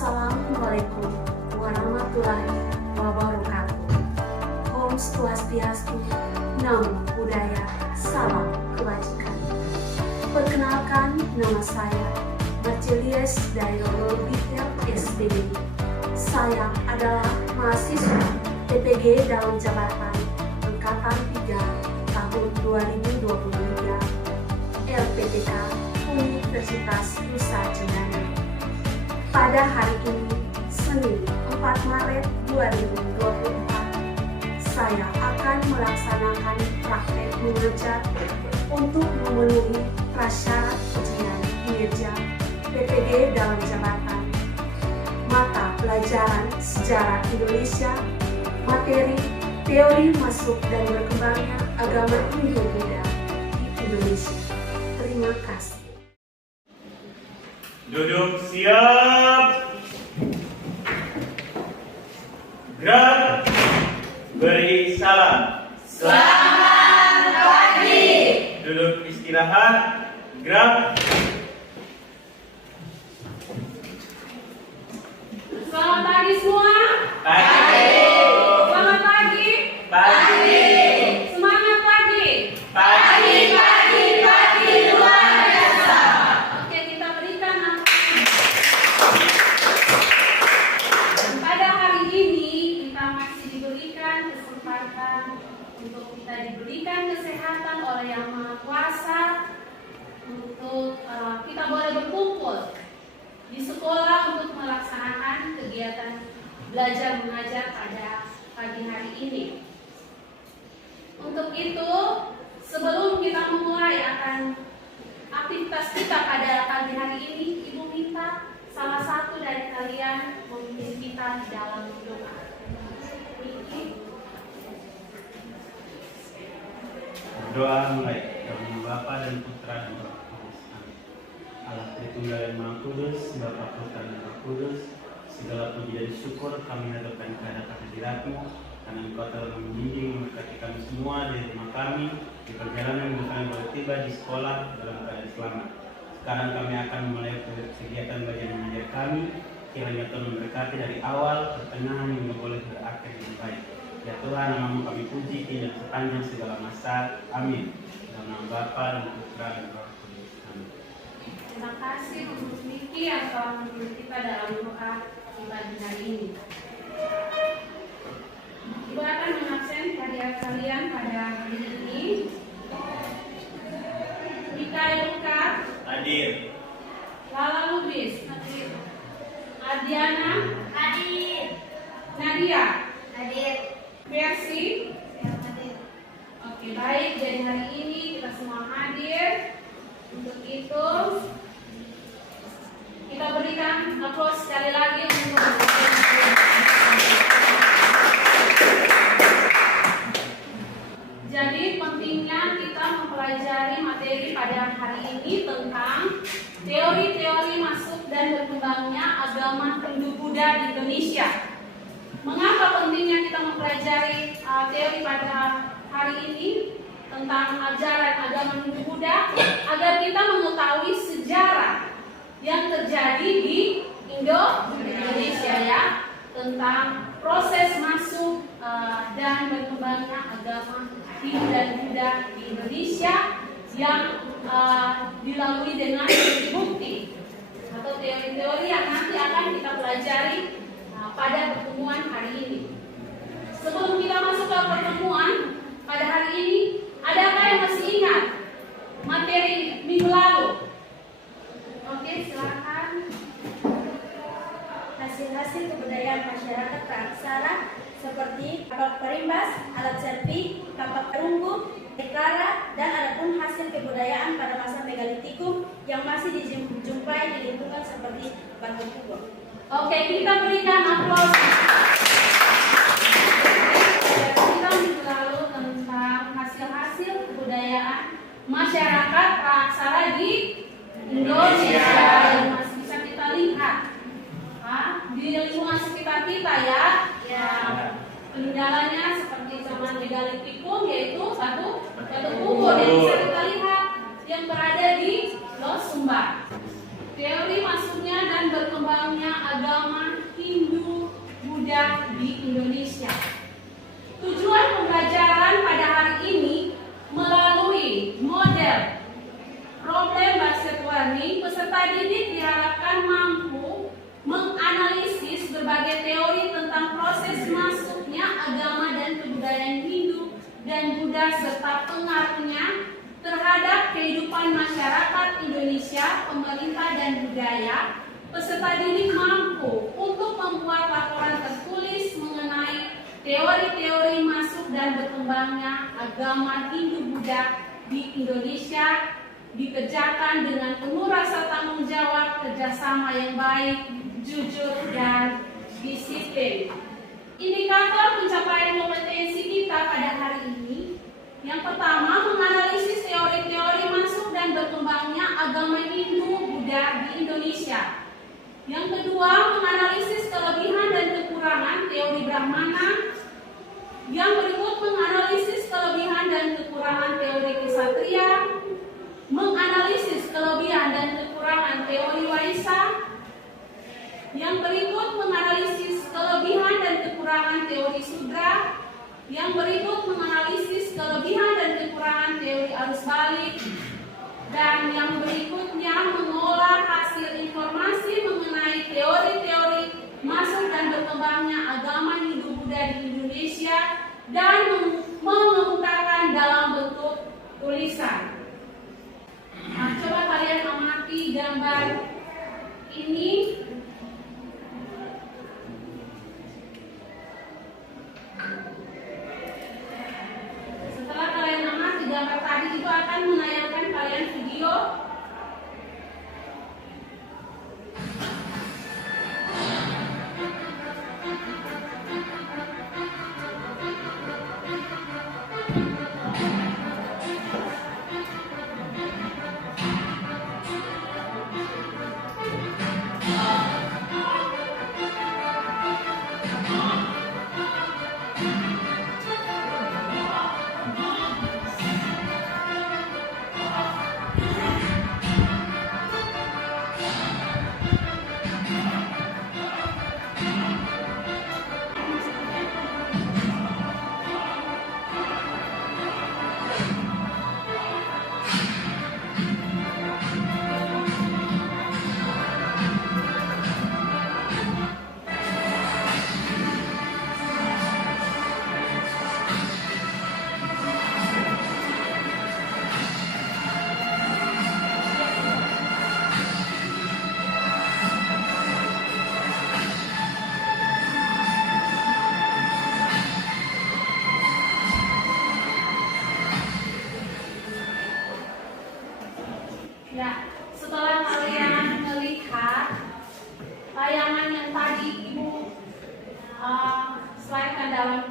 Assalamualaikum warahmatullahi wabarakatuh. Om Swastiastu, Namo Buddhaya, Salam Kebajikan. Perkenalkan, nama saya Mercelies dari Lologitel SPB. Saya adalah mahasiswa PPG dalam jabatan Angkatan 3 tahun 2023 LPTK Universitas Nusa Cendana. Pada hari ini, Senin 4 Maret 2024, saya akan melaksanakan praktek mengajar untuk memenuhi prasyarat ujian kinerja PPG dalam jabatan mata pelajaran sejarah Indonesia, materi teori masuk dan berkembangnya agama Hindu-Buddha di Indonesia. Terima kasih. Duduk siap. Gerak. Beri salam. Selamat pagi. Duduk istirahat. Gerak. Selamat pagi semua. Pagi. Selamat pagi. Pagi. Semangat pagi. Pagi. Pagi luar biasa. Oke, kita berikan pada hari ini kita masih diberikan kesempatan untuk kita diberikan kesehatan oleh Yang Maha Kuasa untuk kita boleh berkumpul di sekolah untuk melaksanakan kegiatan belajar mengajar pada pagi hari ini. Untuk itu, sebelum kita memulai akan aktivitas kita pada pagi hari ini, Ibu minta salah satu dari kalian memimpin kita di dalam doa. Doa mulai. Dalam nama Bapa dan Putra dan Roh Kudus. Amin. Allah Tritunggal yang Maha Kudus, Bapa, Putra dan Roh Kudus, segala puji dan syukur kami haturkan kehadirat hadirat-Mu, karena Engkau telah membimbing memberkati kami semua di rumah kami, di perjalanan yang kami boleh tiba di sekolah dalam keadaan selamat. Sekarang kami akan memulai kegiatan belajar mengajar kami. Kiranya Tuhan memberkati dari awal, pertengahan hingga boleh berakhir dengan baik. Ya Tuhan, nama-Mu kami puji dan sepanjang segala masa. Amin. Dalam nama Bapa dan Putra dan Roh Kudus. Amin. Terima kasih untuk Niki yang telah memimpin kita dalam doa di pagi hari ini. Ibu akan mengabsen hadiah kalian pada hari ini. Mika Luka, Hadir. Lala Lubis, hadir. Adiana, Hadir. Nadia, Hadir. Mercy. Hadir. Oke, baik. Jadi hari ini kita semua hadir. Untuk itu kita berikan applause sekali lagi untuk jadi pentingnya kita mempelajari materi pada hari ini tentang teori-teori masuk dan berkembangnya agama Hindu-Buddha di Indonesia. Mengapa pentingnya kita mempelajari teori pada hari ini tentang ajaran agama Hindu-Buddha? Agar kita mengetahui sejarah yang terjadi di Indonesia ya, tentang proses masuk dan berkembangnya agama Hindu dan Buddha di Indonesia yang dilalui dengan bukti atau teori-teori yang nanti akan kita pelajari pada pertemuan hari ini. Sebelum kita masuk ke pertemuan pada hari ini, adakah yang masih ingat materi minggu lalu? Oke, silakan. Hasil-hasil kebudayaan masyarakat Aksara seperti kapak perimbas, alat serpi, kapak perunggu, deklara, dan adapun hasil kebudayaan pada masa megalitikum yang masih dijumpai di lingkungan seperti batu kubur. Oke, kita berikan aplaus. Kita minggu lalu tentang hasil-hasil kebudayaan masyarakat Aksara di Indonesia yang masih bisa kita lihat di lingkungan sekitar kita ya. Peninggalannya seperti zaman megalitikum, yaitu batu kubur yang bisa kita lihat yang berada di Los Sumba. Teori masuknya dan berkembangnya agama dan Buddha serta pengaruhnya terhadap kehidupan masyarakat Indonesia, pemerintah dan budaya, peserta didik mampu untuk membuat laporan tertulis mengenai teori-teori masuk dan berkembangnya agama Hindu-Buddha di Indonesia dikerjakan dengan penuh rasa tanggung jawab, kerjasama yang baik, jujur, dan disiplin. Indikator pencapaian kompetensi kita pada hari ini, yang pertama, menganalisis teori-teori masuk dan berkembangnya agama Hindu-Buddha di Indonesia. Yang kedua, menganalisis kelebihan dan kekurangan teori Brahmana. Yang berikut, menganalisis kelebihan dan kekurangan teori Ksatria, menganalisis kelebihan dan kekurangan teori Waisa. Yang berikut, menganalisis kelebihan dan kekurangan teori Sudra. Yang berikut, menganalisis kelebihan dan kekurangan teori arus balik. Dan yang berikutnya, mengolah hasil informasi mengenai teori-teori masuk dan berkembangnya agama Hindu-Buddha di Indonesia dan mengemukakan dalam bentuk tulisan. Nah, coba kalian amati gambar ini. Setelah kalian amati gambar tadi, itu akan menayangkan kalian video. Ya, setelah kalian melihat tayangan yang tadi Ibu slide-kan dalam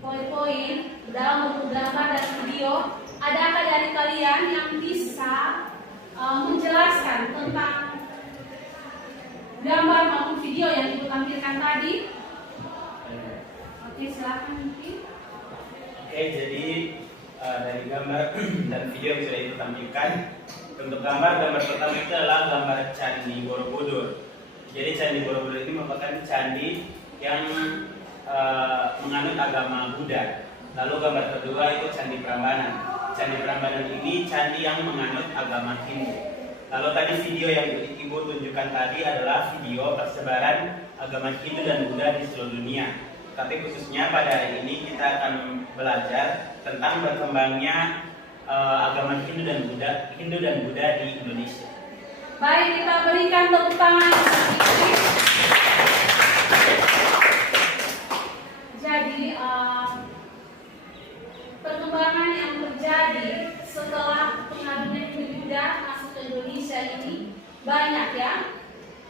poin-poin, dalam bentuk gambar dan video, adakah dari kalian yang bisa menjelaskan tentang gambar maupun video yang Ibu tampilkan tadi? Oke, silakan mungkin. Oke, jadi dari gambar dan video yang sudah Ibu tampilkan, untuk gambar pertama itu adalah gambar Candi Borobudur. Jadi Candi Borobudur ini merupakan candi yang menganut agama Buddha. Lalu gambar kedua itu Candi Prambanan. Candi Prambanan ini candi yang menganut agama Hindu. Lalu tadi video yang Ibu tunjukkan tadi adalah video persebaran agama Hindu dan Buddha di seluruh dunia. Tapi khususnya pada hari ini kita akan belajar tentang berkembangnya agama Hindu dan Buddha di Indonesia. Baik, kita berikan tepuk tangan. Jadi perkembangan yang terjadi setelah pengaduan Hindu-Buddha masuk ke Indonesia ini banyak ya.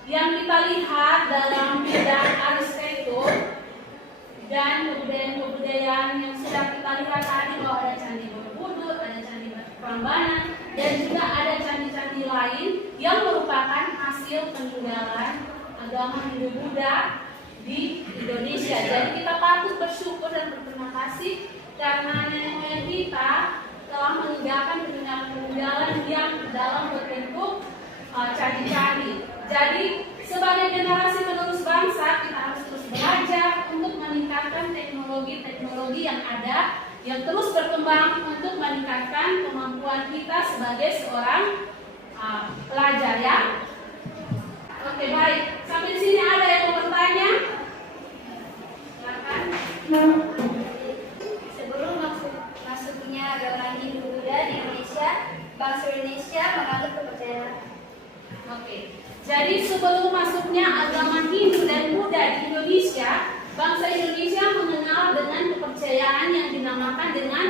Yang kita lihat dalam bidang arsitektur dan kebudayaan yang sudah kita lihat tadi, bahwa ada Candi Borobudur, ada Candi Prambanan, dan juga ada candi-candi lain yang merupakan hasil peninggalan agama Hindu-Buddha di Indonesia. Jadi kita patut bersyukur dan berterima kasih karena nenek moyang kita telah meninggalkan peninggalan yang dalam bentuk candi-candi. Jadi sebagai generasi penerus bangsa, kita harus terus belajar untuk meningkatkan teknologi-teknologi yang ada, yang terus berkembang untuk meningkatkan kemampuan kita sebagai seorang pelajar ya. Oke, baik. Sampai sini ada yang mau bertanya? Silakan. Sebelum masuk ke agama Hindu-Buddha di Indonesia, bangsa Indonesia menganut kepercayaan. Oke. Jadi sebelum masuknya agama Hindu dan Buddha di Indonesia, bangsa Indonesia mengenal dengan kepercayaan yang dinamakan dengan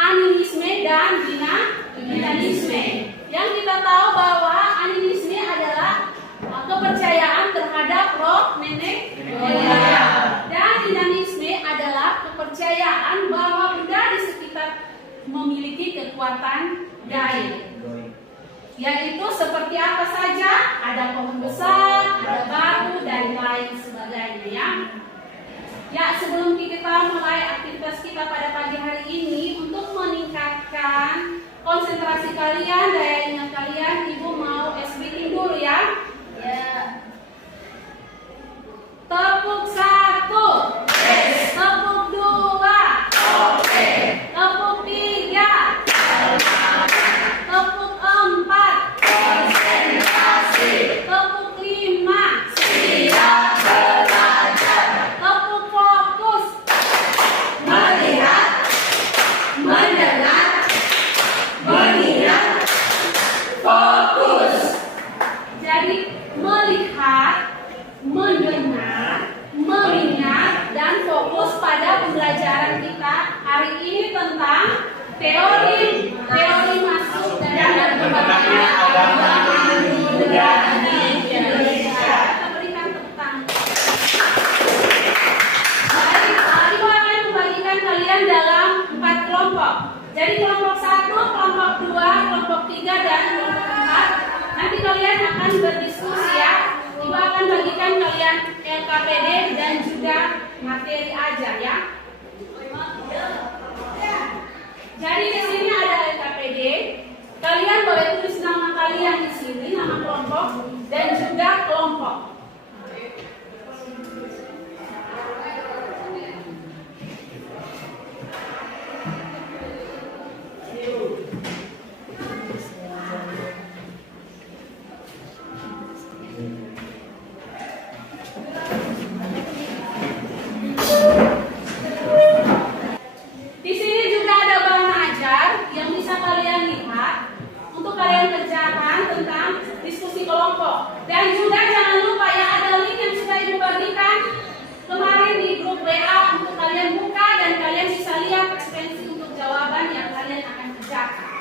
animisme dan dinamisme. Yang kita tahu bahwa animisme adalah kepercayaan terhadap roh nenek moyang, dan dinamisme adalah kepercayaan bahwa benda di sekitar memiliki kekuatan gaib. Yaitu seperti apa saja, ada pohon besar, ada batu, dan lain sebagainya ya. Ya, sebelum kita mulai aktivitas kita pada pagi hari ini, untuk meningkatkan konsentrasi kalian, daya ingat kalian, Ibu mau SBI dulu ya. Ya. Tepuk 1, tepuk 2, tepuk 3, tepuk 4, tepuk 5, tepuk fokus, Melihat, mendengar, mengingat, fokus. Jadi melihat, mendengar, mengingat, dan fokus pada pembelajaran kita hari ini tentang teori masuk dan berkembangnya agama Hindu-Buddha di Indonesia. Kita berikan tepuk tangan. Baik, Ibu akan membagikan kalian dalam 4 kelompok. Jadi kelompok 1, kelompok 2, kelompok 3, dan kelompok 4. Nanti kalian akan berdiskusi ya. Ibu akan bagikan kalian LKPD dan juga materi aja ya. Jadi di sini ada LKPD. Kalian boleh tulis nama kalian di sini, nama kelompok dan juga kelompok. Di sini juga ada bahan ajar yang bisa kalian lihat untuk kalian kerjakan tentang diskusi kelompok. Dan juga jangan lupa ya, ada link yang sudah Ibu bagikan kemarin di grup WA untuk kalian buka dan kalian bisa lihat referensi untuk jawaban yang kalian akan kerjakan.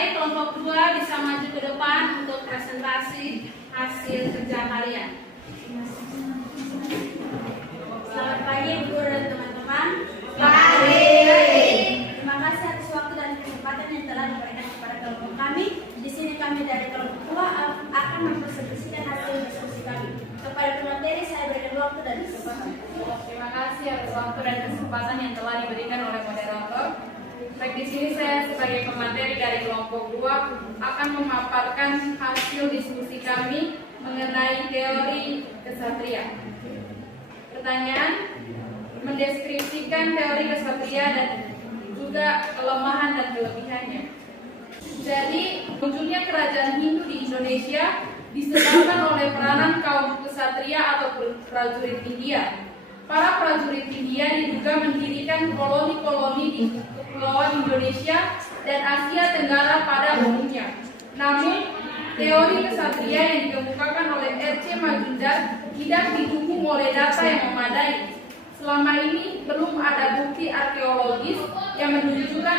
Baik, kelompok 2 bisa maju ke depan untuk presentasi hasil kerja kalian. Selamat pagi guru dan teman-teman. Terima kasih atas waktu dan kesempatan yang telah diberikan kepada kelompok kami. Di sini kami dari kelompok 2 akan mempresentasikan hasil diskusi kami. Kepada pemateri saya berikan waktu dan kesempatan. Terima kasih atas waktu dan kesempatan yang telah diberikan oleh moderator. Baik, di sini saya sebagai pemateri dari kelompok 2 akan memaparkan hasil diskusi kami mengenai teori kesatria. Pertanyaan, mendeskripsikan teori kesatria dan juga kelemahan dan kelebihannya. Jadi, munculnya kerajaan Hindu di Indonesia disebabkan oleh peranan kaum kesatria atau prajurit Hindia. Para prajurit Hindia diduga mendirikan koloni-koloni di kepulauan Indonesia dan Asia Tenggara pada umumnya. Namun, teori kesatria yang dikemukakan oleh R.C. Majumdar tidak didukung oleh data yang memadai. Selama ini belum ada bukti arkeologis yang menunjukkan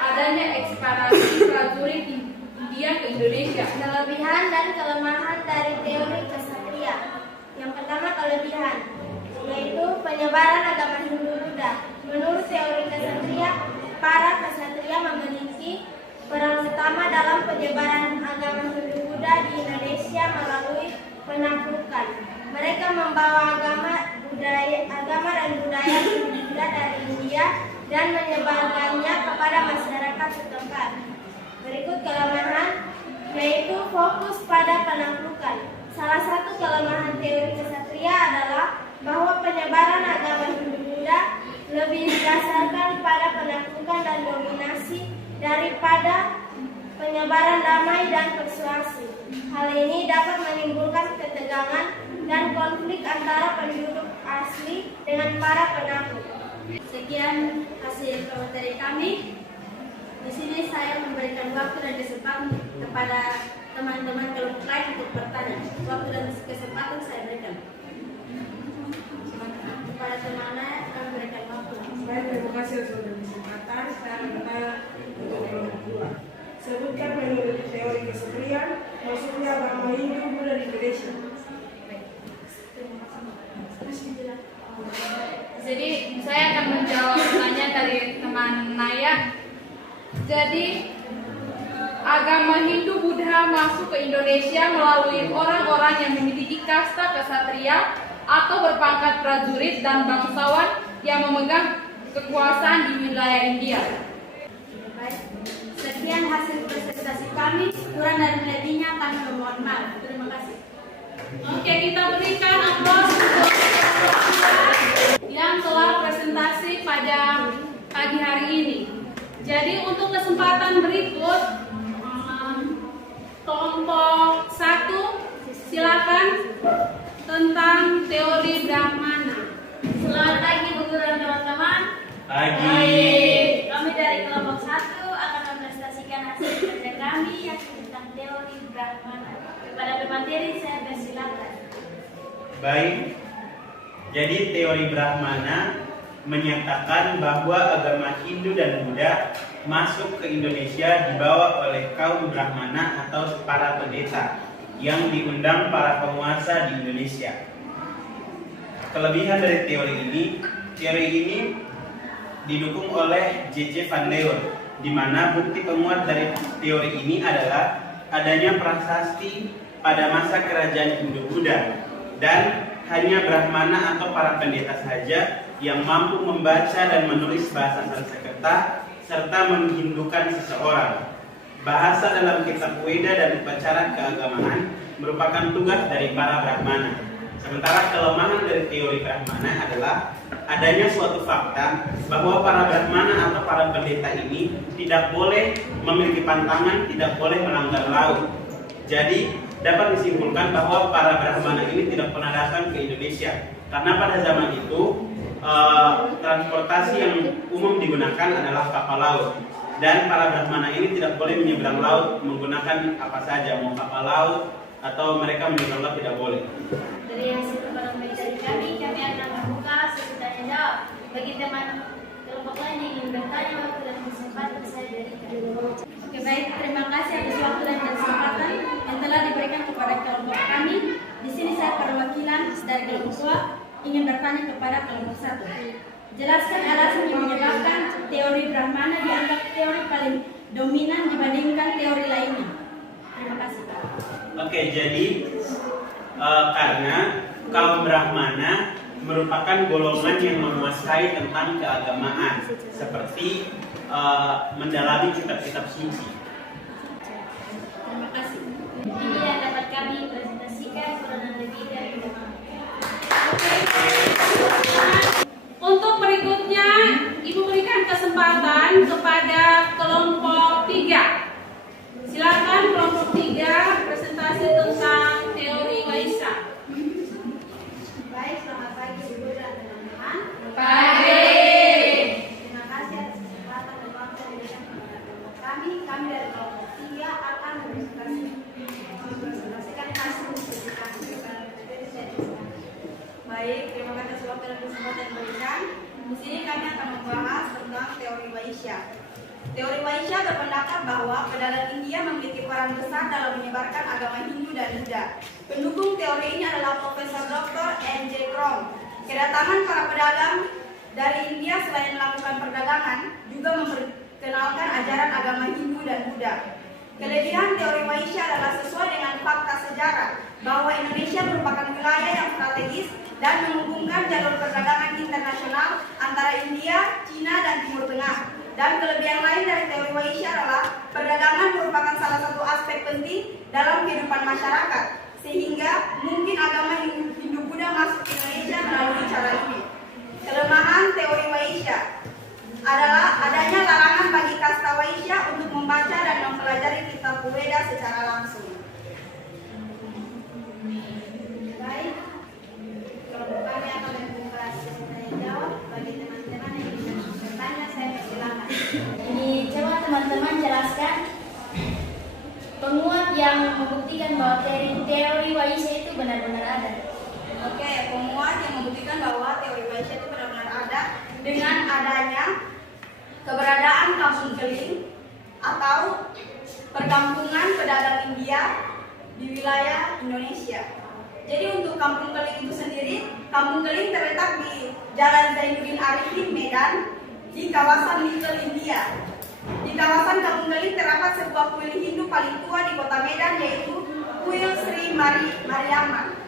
adanya ekspansi prajurit Hindia ke Indonesia. Kelebihan dan kelemahan dari teori kesatria. Yang pertama, kelebihan, yaitu penyebaran agama Hindu-Buddha. Menurut teori kesatria, para kesatria memiliki peran utama dalam penyebaran agama Hindu-Buddha di Indonesia melalui penaklukan. Mereka membawa agama dan budaya Hindu-Buddha dari India dan menyebarkannya kepada masyarakat setempat. Berikut kelemahan, yaitu fokus pada penaklukan. Salah satu kelemahan teori kesatria adalah bahwa penyebaran agama Hindu-Buddha lebih didasarkan pada penaklukan dan dominasi daripada penyebaran damai dan persuasi. Hal ini dapat menimbulkan ketegangan dan konflik antara penduduk asli dengan para penakluk. Sekian hasil materi kami. Di sini saya memberikan waktu dan kesempatan kepada teman-teman kelompok lain untuk bertanya. Waktu dan kesempatan saya berikan. Kepada teman-teman kami berikan waktu. Baik, terima kasih sudah kesempatan. Saya bertanya untuk kelompok 2. Sebutkan menurut teori kesatria maksudnya agama Hindu Buddha di Indonesia. Jadi saya akan menjawab pertanyaan dari teman Naya. Jadi agama Hindu-Buddha masuk ke Indonesia melalui orang-orang yang memiliki kasta kesatria atau berpangkat prajurit dan bangsawan yang memegang kekuasaan di wilayah India. Baik. Sekian hasil presentasi kami. Kurang dan lebihnya kami memohon maaf. Terima kasih. Oke, kita berikan aplaus untuk yang telah presentasi pada pagi hari ini. Jadi untuk kesempatan berikut, kelompok 1 silakan tentang teori Brahmana. Selamat pagi guru dan teman-teman. Pagi. Kami dari kelompok 1 akan mempresentasikan hasil kerja kami yang tentang teori Brahmana. Kepada pemateri saya persilakan. Baik. Jadi teori Brahmana menyatakan bahwa agama Hindu dan Buddha masuk ke Indonesia dibawa oleh kaum Brahmana atau para pendeta yang diundang para penguasa di Indonesia. Kelebihan dari teori ini didukung oleh J.C. Van Leeuwen, di mana bukti penguat dari teori ini adalah adanya prasasti pada masa kerajaan Hindu-Buddha dan hanya Brahmana atau para pendeta saja yang mampu membaca dan menulis bahasa Sanskerta serta menghindukan seseorang. Bahasa dalam kitab Weda dan upacara keagamaan merupakan tugas dari para Brahmana. Sementara kelemahan dari teori Brahmana adalah adanya suatu fakta bahwa para Brahmana atau para pendeta ini tidak boleh memiliki pantangan, tidak boleh melanggar laut. Jadi dapat disimpulkan bahwa para Brahmana ini tidak pernah datang ke Indonesia karena pada zaman itu transportasi yang umum digunakan adalah kapal laut dan para Brahmana ini tidak boleh menyeberang laut menggunakan apa saja, mau kapal laut atau mereka menyeberang laut tidak boleh. Dari hasil penelitian kami akan membuka sesi tanya jawab. Bagi teman kelompok lain yang ingin bertanya, waktu dan kesempatan saya berikan. Oke, baik, terima bertanya kepada kelompok 1. Jelaskan alasan yang menyebabkan teori Brahmana dianggap teori paling dominan dibandingkan teori lainnya. Terima kasih, Pak. Oke, jadi karena kaum Brahmana merupakan golongan yang menguasai tentang keagamaan, seperti mendalami kitab-kitab suci. Terima kasih. Ini yang dapat kami presentasikan kurang lebih dari 5 menit. Untuk berikutnya, Ibu berikan kesempatan kepada kelompok 3. Silakan kelompok 3 presentasi tentang teori Vaishya. Baik, selamat pagi Ibu dan teman-teman. Pagi. Terima kasih atas kesempatan dan waktu yang diberikan kepada kelompok kami. Kami dari kelompok 3 akan mempresentasikan hasil presentasi kepada materi saya. Baik, terima kasih atas waktu dan kesempatan yang diberikan. Di sini kami akan membahas tentang teori Vaishya. Teori Vaishya berpendapat bahwa pedagang India memiliki peran besar dalam menyebarkan agama Hindu dan Buddha. Pendukung teori ini adalah Profesor Dr. N.J. Krom. Kedatangan para pedagang dari India selain melakukan perdagangan, juga memperkenalkan ajaran agama Hindu dan Buddha. Kelebihan teori Vaishya adalah sesuai dengan fakta sejarah bahwa Indonesia merupakan wilayah yang strategis dan menghubungkan jalur perdagangan internasional antara India, Cina, dan Timur Tengah. Dan kelebihan lain dari teori Vaishya adalah perdagangan merupakan salah satu aspek penting dalam kehidupan masyarakat, sehingga mungkin agama Hindu Buddha masuk ke Indonesia melalui cara ini. Kelemahan teori Vaishya adalah adanya larangan bagi kasta Vaishya untuk membaca dan mempelajari kitab Veda secara langsung. Baik, kelompok kami akan membuka sesi tanya jawab bagi teman-teman yang ingin bertanya. Saya persilakan. Ini coba teman-teman jelaskan penguat yang membuktikan bahwa teori Vaishya itu benar-benar ada. Oke, penguat yang membuktikan bahwa teori Vaishya itu benar-benar ada dengan adanya keberadaan kampung keling atau perkampungan pedagang India di wilayah Indonesia. Jadi untuk kampung keling itu sendiri, kampung keling terletak di Jalan Zainuddin Arifin, Medan, di kawasan Little India. Di kawasan kampung keling terdapat sebuah kuil Hindu paling tua di kota Medan, yaitu kuil Sri Mariamman.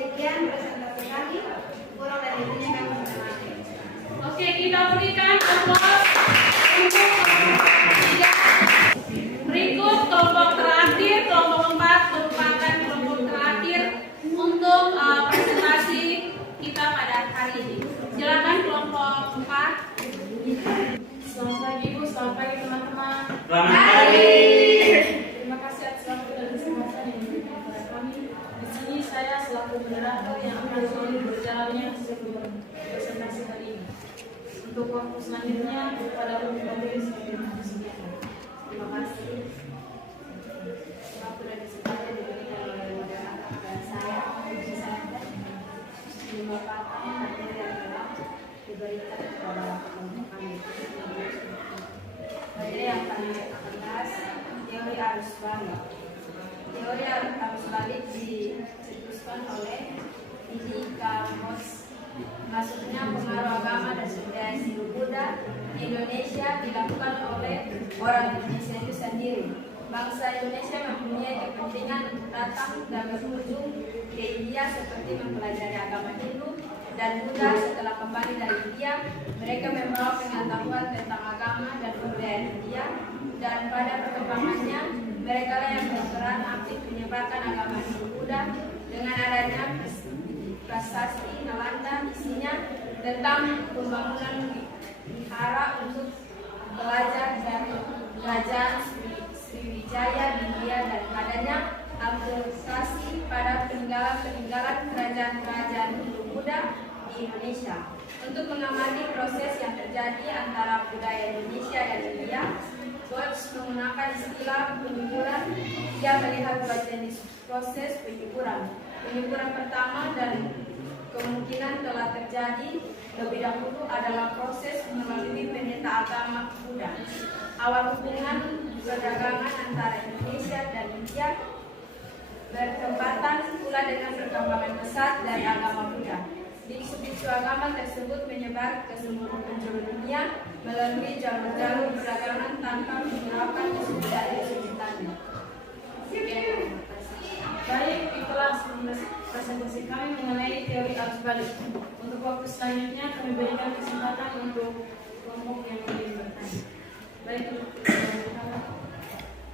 Sekian presentasi kami, kurang dari lebihnya kami minta maaf. Oke, kita berikan aplaus untuk kelompok 3. Berikut kelompok terakhir, kelompok 4 merupakan kelompok terakhir untuk presentasi kita pada hari ini. Silakan kelompok 4. Selamat pagi Ibu, selamat pagi teman-teman. Selamat pagi. Terima kasih atas waktu dan kesempatan yang diberikan kepada kami. Di sini saya selaku moderator yang akan selalu berjalannya sebelum presentasi hari ini. Untuk waktu selanjutnya kepada pemberi terima kasih. Terima kasih. Waktu dan kesempatan diberikan oleh moderator kepada saya. Bisa memaparkan materi yang telah diberikan kepada kelompok kami. Materi yang kami akan bahas teori arus balik. Teori arus balik dicetuskan oleh Didi Karmos. Maksudnya pengaruh agama dan budaya Hindu Buddha di Indonesia dilakukan oleh orang Indonesia itu sendiri. Bangsa Indonesia mempunyai kepentingan untuk datang dan berkunjung ke India seperti mempelajari agama Hindu dan Buddha. Setelah kembali dari India, mereka membawa pengetahuan tentang agama dan budaya India, dan pada perkembangannya mereka yang berperan aktif menyebarkan agama Hindu Buddha dengan adanya prasasti Nalanda, isinya tentang pembangunan wihara untuk belajar dari kerajaan Sriwijaya di India, dan adanya aplikasi pada peninggalan kerajaan-kerajaan Hindu Buddha di Indonesia. Untuk mengamati proses yang terjadi antara budaya Indonesia dan India, George menggunakan istilah penyuburan. Ia melihat dua jenis proses penyuburan. Penyuburan pertama dan kemungkinan telah terjadi lebih dahulu adalah proses melalui pendeta agama Buddha. Awal hubungan perdagangan antara Indonesia dan India bertempatan pula dengan perkembangan pesat dari agama Buddha. Biksu-biksu agama tersebut menyebar ke seluruh penjuru dunia melalui jalur-jalur perdagangan tanpa menggunakan isu dari sekitarnya. Baik, itulah presentasi kami mengenai teori arus balik. Untuk waktu selanjutnya kami berikan kesempatan untuk kelompok yang ingin bertanya. Baik,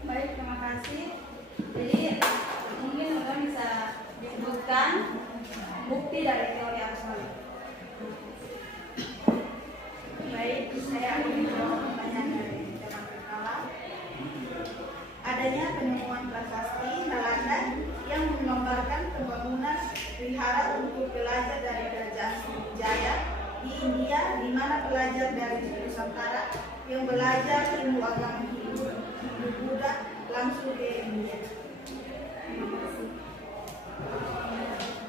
Baik, terima kasih. Jadi mungkin teman bisa disebutkan bukti dari teori arus balik. Baik, saya akan menjawab pertanyaan dari teman berkala. Adanya penemuan prasasti Nalanda yang menggambarkan pembangunan wihara untuk pelajar dari Kerajaan Sriwijaya di India, di mana pelajar dari Nusantara yang belajar ilmu agama Hindu Buddha langsung ke India.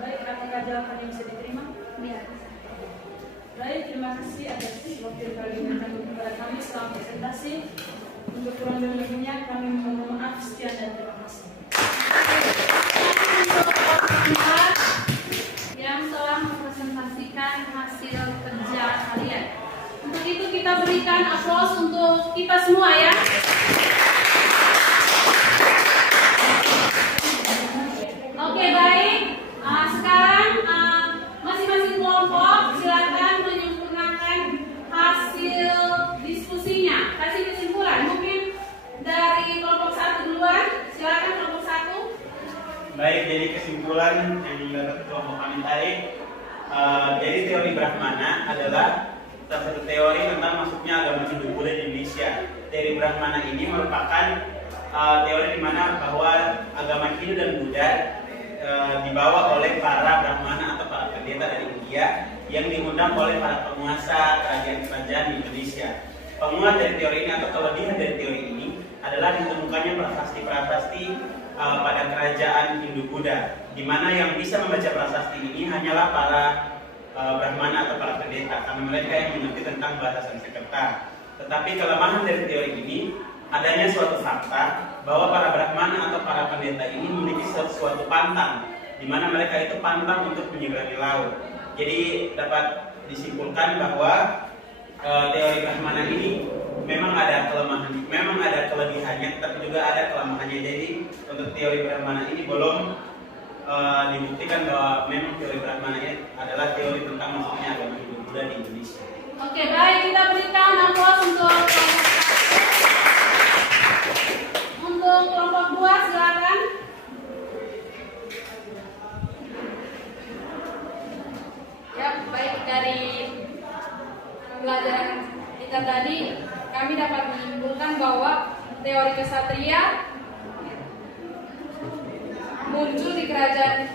baik, apakah jawaban yang bisa diterima? Iya. Baik, terima kasih atas waktu yang kalian berikan kepada kami selama presentasi. Untuk kurang dan lebihnya kami mohon maaf. Sekian dan terima kasih. Yang telah mempresentasikan hasil kerja kalian. Untuk itu kita berikan aplaus untuk kita semua ya. Oke, baik. Sekarang masing-masing kelompok silakan menyempurnakan hasil diskusinya. Kasih kesimpulan. Mungkin dari kelompok 1 duluan. Silakan kelompok 1. Baik, jadi kesimpulan yang dapat kelompok kami tarik, jadi teori Brahmana adalah salah satu teori tentang masuknya agama Hindu Buddha di Indonesia. Teori Brahmana ini merupakan teori di mana bahwa agama Hindu dan Buddha dibawa oleh para Brahmana atau para pendeta dari India yang diundang oleh para penguasa kerajaan-kerajaan di Indonesia. Penguat dari teori ini atau kelebihan dari teori ini adalah ditemukannya prasasti-prasasti pada kerajaan Hindu Buddha, di mana yang bisa membaca prasasti ini hanyalah para Brahmana atau para pendeta, karena mereka yang mengerti tentang bahasa Sanskerta. Tetapi kelemahan dari teori ini adanya suatu fakta bahwa para Brahmana atau para pendeta ini memiliki suatu pantang, di mana mereka itu pantang untuk menyeberangi laut. Jadi dapat disimpulkan bahwa teori Brahmana ini memang ada kelemahan, memang ada kelebihannya, tapi juga ada kelemahannya. Jadi untuk teori Brahmana ini belum dibuktikan bahwa memang teori Brahmana ini adalah teori tentang masuknya agama Hindu Buddha di Indonesia. Oke, baik, kita berikan aplaus untuk kelompok 2, silakan. Ya, baik, dari pembelajaran kita tadi kami dapat menyimpulkan bahwa teori kesatria muncul di kerajaan.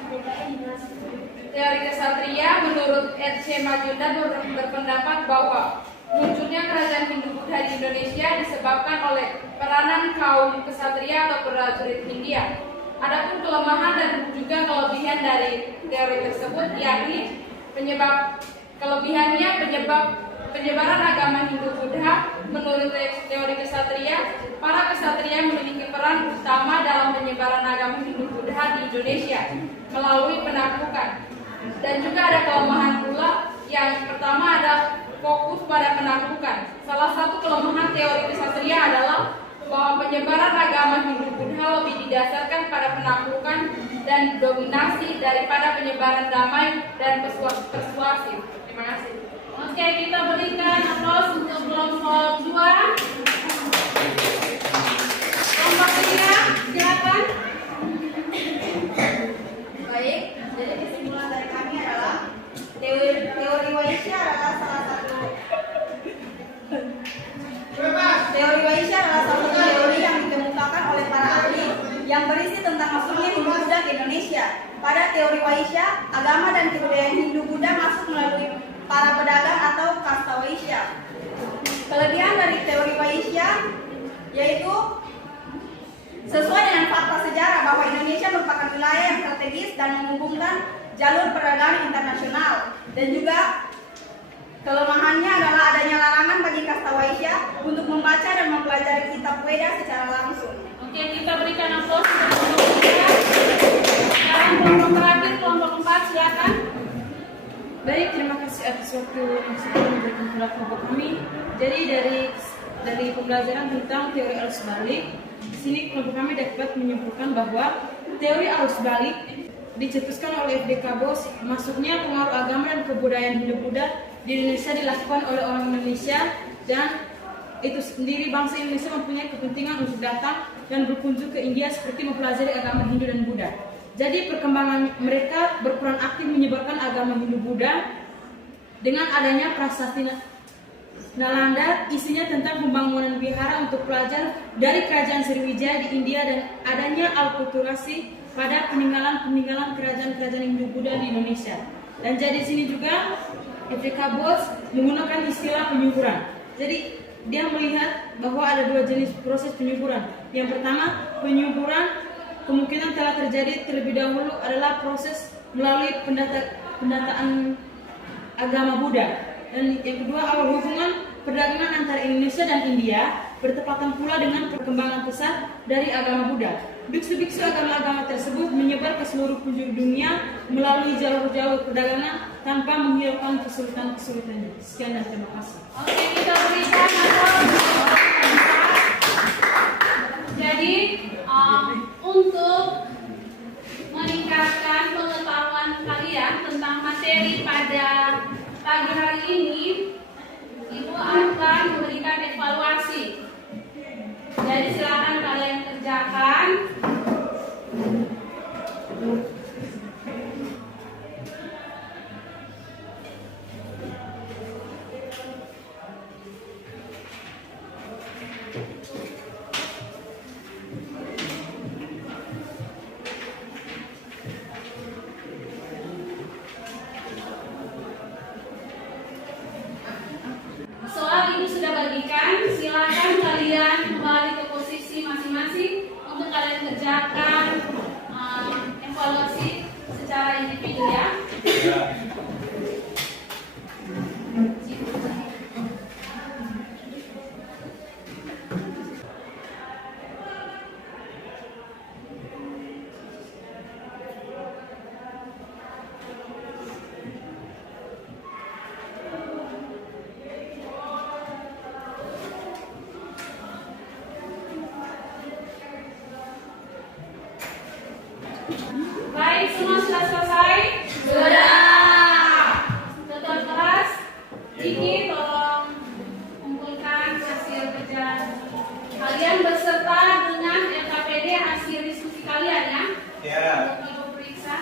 Teori kesatria menurut R.C. Majumdar berpendapat bahwa munculnya kerajaan Hindu Buddha di Indonesia disebabkan oleh peranan kaum kesatria atau prajurit Hindia. Adapun kelemahan dan juga kelebihan dari teori tersebut yakni penyebaran agama Hindu Buddha. Menurut teori kesatria, para kesatria memiliki peran utama dalam penyebaran agama Hindu Buddha di Indonesia melalui penaklukan. Dan juga ada kelemahan pula. Yang pertama ada fokus pada penaklukan. Salah satu kelemahan teori kesatria adalah bahwa penyebaran agama Hindu Buddha lebih didasarkan pada penaklukan dan dominasi daripada penyebaran damai dan persuasif. Terima kasih. Oke, kita berikan aplaus untuk kelompok 2. Kelompok 3, silakan. Baik, jadi kesimpulan dari kami adalah teori Waisya adalah salah satu teori yang dikemukakan oleh para ahli yang berisi tentang masuknya Hindu Buddha ke Indonesia. Pada teori Waisya, agama dan kebudayaan Hindu Buddha masuk melalui para pedagang atau kasta Waisya. Kelebihan dari teori Waisya yaitu sesuai dengan fakta sejarah bahwa Indonesia merupakan wilayah yang strategis dan menghubungkan jalur perdagangan internasional. Dan juga kelemahannya adalah adanya larangan bagi kasta Waisya untuk membaca dan mempelajari kitab Weda secara langsung. Oke, kita berikan aplaus untuk kelompok 3. kelompok terakhir, kelompok 4, silakan. Baik, terima kasih atas waktu yang sudah memberikan kepada kelompok kami. Jadi dari pembelajaran tentang teori arus balik, di sini kelompok kami dapat menyimpulkan bahwa teori arus balik dicetuskan oleh FDK Bos. Masuknya pengaruh agama dan kebudayaan Hindu-Buddha di Indonesia dilakukan oleh orang Indonesia, dan itu sendiri bangsa Indonesia mempunyai kepentingan untuk datang dan berkunjung ke India seperti mempelajari agama Hindu dan Buddha. Jadi perkembangan mereka berperan aktif menyebarkan agama Hindu-Buddha dengan adanya prasasti Nalanda, isinya tentang pembangunan wihara untuk pelajar dari kerajaan Sriwijaya di India dan adanya alkulturasi pada peninggalan kerajaan-kerajaan Hindu-Buddha di Indonesia. Dan jadi sini juga FDK Bos menggunakan istilah penyuburan. Jadi dia melihat bahwa ada dua jenis proses penyuburan. Yang pertama, penyuburan kemungkinan telah terjadi terlebih dahulu adalah proses melalui pendataan agama Buddha. Dan yang kedua, awal hubungan perdagangan antara Indonesia dan India bertepatan pula dengan perkembangan pesat dari agama Buddha. Biksu-biksu agama-agama tersebut menyebar ke seluruh penjuru dunia melalui jalur-jalur perdagangan tanpa menghilangkan kesulitan-kesulitannya. Sekian dan terima kasih. Oke, kita berikan aplaus. Jadi untuk meningkatkan pengetahuan kalian tentang materi pada pagi hari ini, Ibu akan memberikan evaluasi. Jadi silakan kalian kerjakan. Soal Ibu sudah bagikan, silakan kalian kembali ke posisi masing-masing untuk kalian kerjakan evaluasi secara individu ya. Baik, semua sudah selesai? Sudah. Ketua kelas, Kiki tolong kumpulkan hasil kerja kalian beserta dengan LKPD hasil diskusi kalian ya. Ya. Untuk Ibu periksa.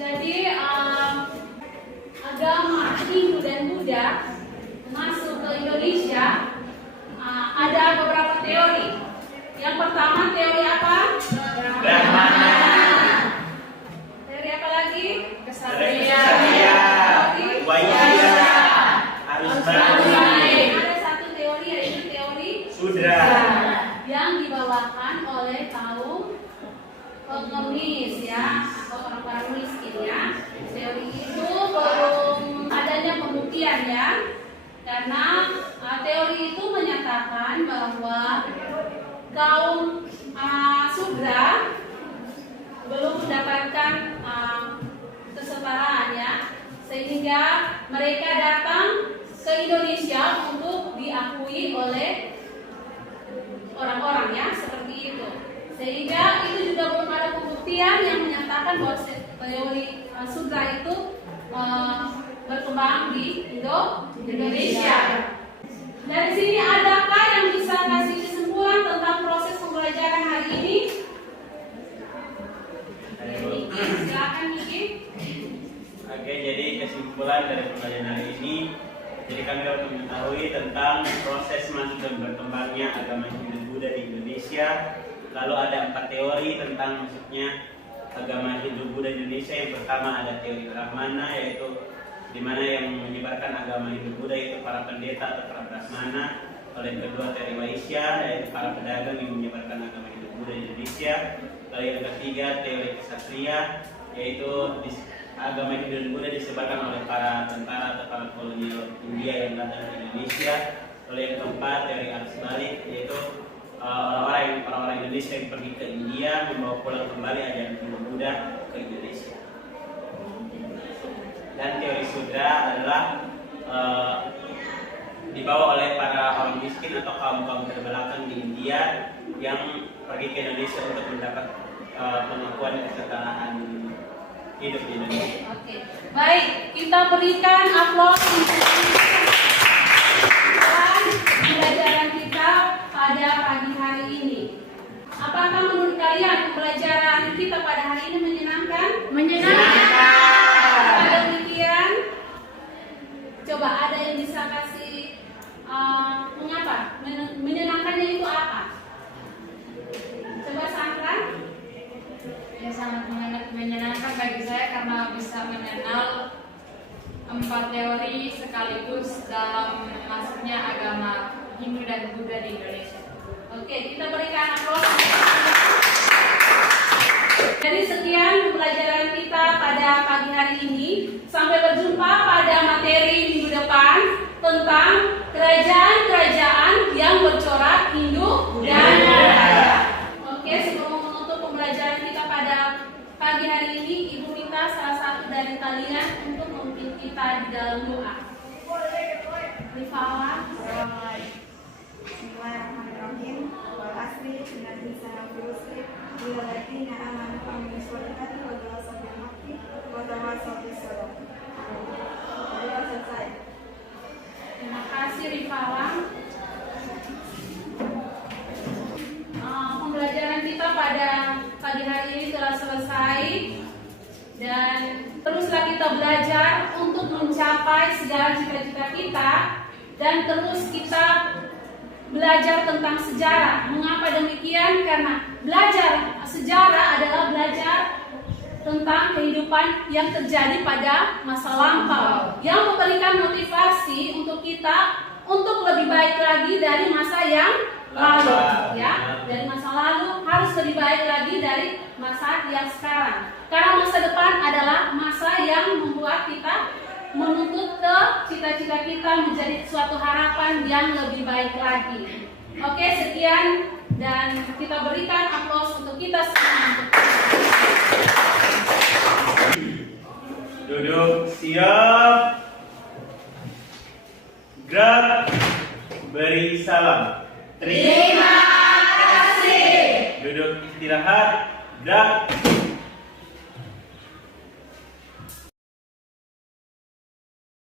Jadi agama Hindu dan Buddha masuk ke Indonesia ada beberapa teori. Yang pertama teori apa? Brahmana. Teori apa lagi? Kesatria. Teori Waisya. Arus balik. Ada satu teori yaitu teori Sudra. yang dibawakan oleh kaum pengemis ya, atau orang-orang miskin ya. Teori itu belum adanya pembuktian ya, karena teori itu menyatakan bahwa kaum Sudra belum mendapatkan kesetaraan ya, sehingga mereka datang ke Indonesia untuk diakui oleh orang-orang ya, seperti itu. Sehingga itu juga belum ada pembuktian yang menyatakan bahwa teori Sudra itu berkembang di Indonesia. Dari sini adakah yang bisa kasih kesimpulan tentang proses pembelajaran hari ini? Niki, silakan Niki. Oke, jadi kesimpulan dari pembelajaran hari ini, jadi kami dapat mengetahui tentang proses masuk dan berkembangnya agama Hindu-Buddha di Indonesia. Lalu ada 4 teori tentang masuknya agama Hindu-Buddha di Indonesia. Yang pertama ada teori Brahmana, yaitu di mana yang menyebarkan agama Hindu-Buddha itu para pendeta atau para Brahmana. Lalu yang kedua teori Waisya, yaitu para pedagang yang menyebarkan agama Hindu-Buddha di Indonesia. Lalu yang ketiga teori kesatria, yaitu agama Hindu Buddha disebarkan oleh para tentara atau para kolonial India yang datang ke Indonesia. Lalu yang keempat teori arus balik, yaitu orang-orang Indonesia yang pergi ke India membawa pulang kembali ajaran Hindu Buddha ke Indonesia. Dan teori sudra adalah dibawa oleh para orang miskin atau kaum-kaum terbelakang di India yang pergi ke Indonesia untuk mendapat pengakuan kesetaraan hidup di Indonesia. Oke, baik, kita berikan aplaus dan pembelajaran kita pada pagi hari ini. Apakah menurut kalian pembelajaran kita pada hari ini menyenangkan? Menyenangkan. Pada demikian, coba ada yang bisa kasih mengapa? Menyenangkannya itu apa? Coba Sandra. Ya, sangat menyenangkan bagi saya karena bisa mengenal 4 teori sekaligus dalam masuknya agama Hindu dan Buddha di Indonesia. Oke, kita berikan aplaus. Jadi sekian pembelajaran kita pada pagi hari ini. Sampai berjumpa pada materi minggu depan tentang kerajaan-kerajaan yang bercorak Hindu dan Buddha. Oke, sebelum menutup pembelajaran kita pada pagi hari ini, Ibu minta salah satu dari kalian untuk memimpin kita di dalam doa. Rifala. Bismillahirrahmanirrahim. Wal asri inna insana lafi khusr illa alladziina aamanu wa 'amilus sholihati wa tawasaw bil haqqi wa tawasaw bis sabr. Sudah selesai. Terima kasih Rifala. Pembelajaran kita pada pagi hari ini telah selesai dan teruslah kita belajar untuk mencapai segala cita-cita kita dan terus kita belajar tentang sejarah. Mengapa demikian? Karena belajar sejarah adalah belajar tentang kehidupan yang terjadi pada masa lampau, yang memberikan motivasi untuk kita untuk lebih baik lagi dari masa yang lalu, ya. Dari masa lalu harus lebih baik lagi dari masa yang sekarang. Karena masa depan adalah masa yang membuat kita menuntut ke cita-cita kita menjadi suatu harapan yang lebih baik lagi. Oke, sekian dan kita berikan aplaus untuk kita semua. Duduk siap. Gerak. Beri salam. Terima kasih. Duduk istirahat. Gerak.